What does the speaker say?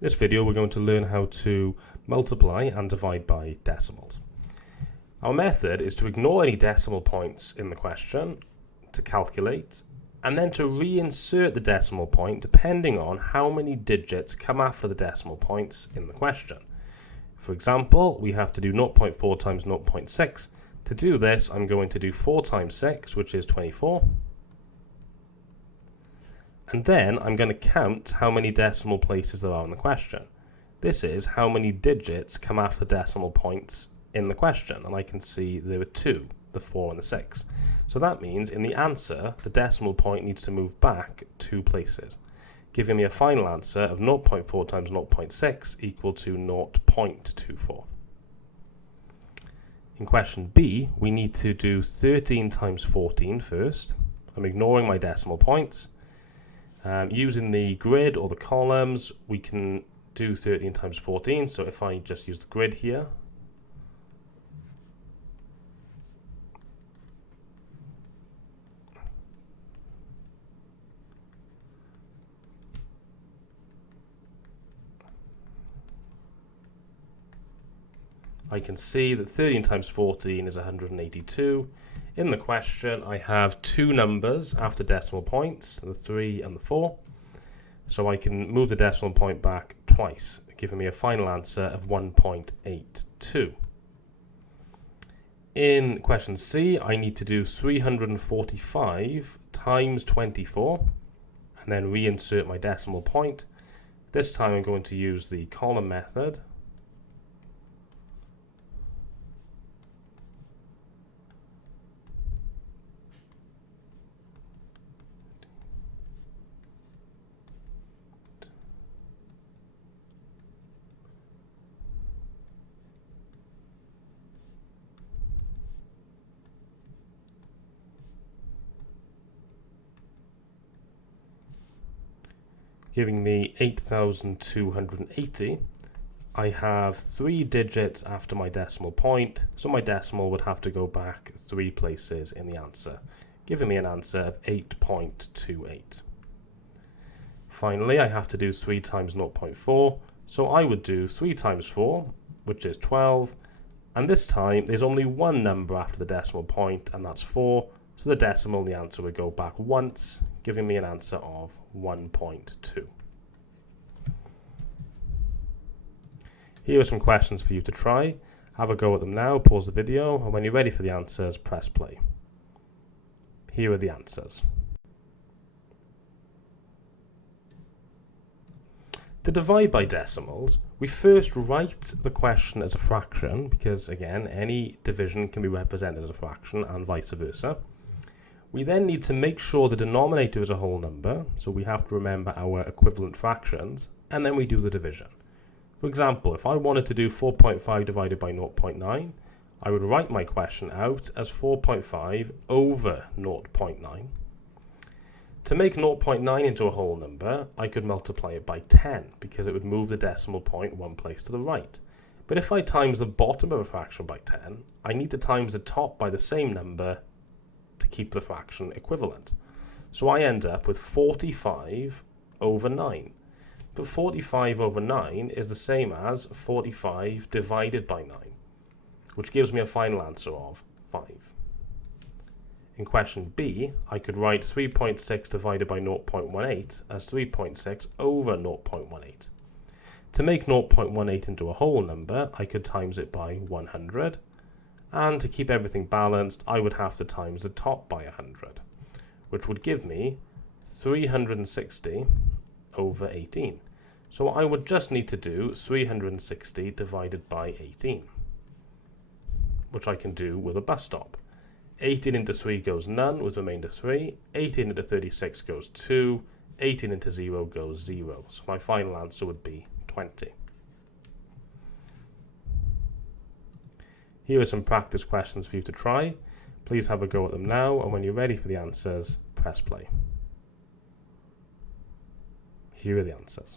In this video we're going to learn how to multiply and divide by decimals. Our method is to ignore any decimal points in the question, to calculate, and then to reinsert the decimal point depending on how many digits come after the decimal points in the question. For example, we have to do 0.4 times 0.6. To do this, I'm going to do 4 times 6, which is 24. And then I'm going to count how many decimal places there are in the question. This is how many digits come after decimal points in the question. And I can see there are 2, the 4 and the 6. So that means in the answer, the decimal point needs to move back 2 places, giving me a final answer of 0.4 times 0.6 equal to 0.24. In question B, we need to do 13 times 14 first. I'm ignoring my decimal points. Using the grid or the columns, we can do 13 times 14. So if I just use the grid here, I can see that 13 times 14 is 182. In the question, I have 2 numbers after decimal points, the 3 and the 4. So I can move the decimal point back twice, giving me a final answer of 1.82. In question C, I need to do 345 times 24, and then reinsert my decimal point. This time I'm going to use the column method. Giving me 8,280. I have 3 digits after my decimal point, so my decimal would have to go back 3 places in the answer, giving me an answer of 8.28. Finally, I have to do 3 times 0.4, so I would do 3 times 4, which is 12, and this time there's only one number after the decimal point, and that's 4, so the decimal in the answer would go back once, giving me an answer of 1.2. Here are some questions for you to try. Have a go at them now, pause the video, and when you're ready for the answers, press play. Here are the answers. To divide by decimals, we first write the question as a fraction, because again, any division can be represented as a fraction and vice versa. We then need to make sure the denominator is a whole number, so we have to remember our equivalent fractions, and then we do the division. For example, if I wanted to do 4.5 divided by 0.9, I would write my question out as 4.5 over 0.9. To make 0.9 into a whole number, I could multiply it by 10, because it would move the decimal point 1 place to the right. But if I times the bottom of a fraction by 10, I need to times the top by the same number to keep the fraction equivalent. So I end up with 45 over 9. But 45 over 9 is the same as 45 divided by 9, which gives me a final answer of 5. In question B, I could write 3.6 divided by 0.18 as 3.6 over 0.18. To make 0.18 into a whole number, I could times it by 100. And to keep everything balanced, I would have to times the top by 100, which would give me 360 over 18. So I would just need to do 360 divided by 18, which I can do with a bus stop. 18 into 3 goes none, with remainder 3. 18 into 36 goes 2. 18 into 0 goes 0. So my final answer would be 20. Here are some practice questions for you to try. Please have a go at them now, and when you're ready for the answers, press play. Here are the answers.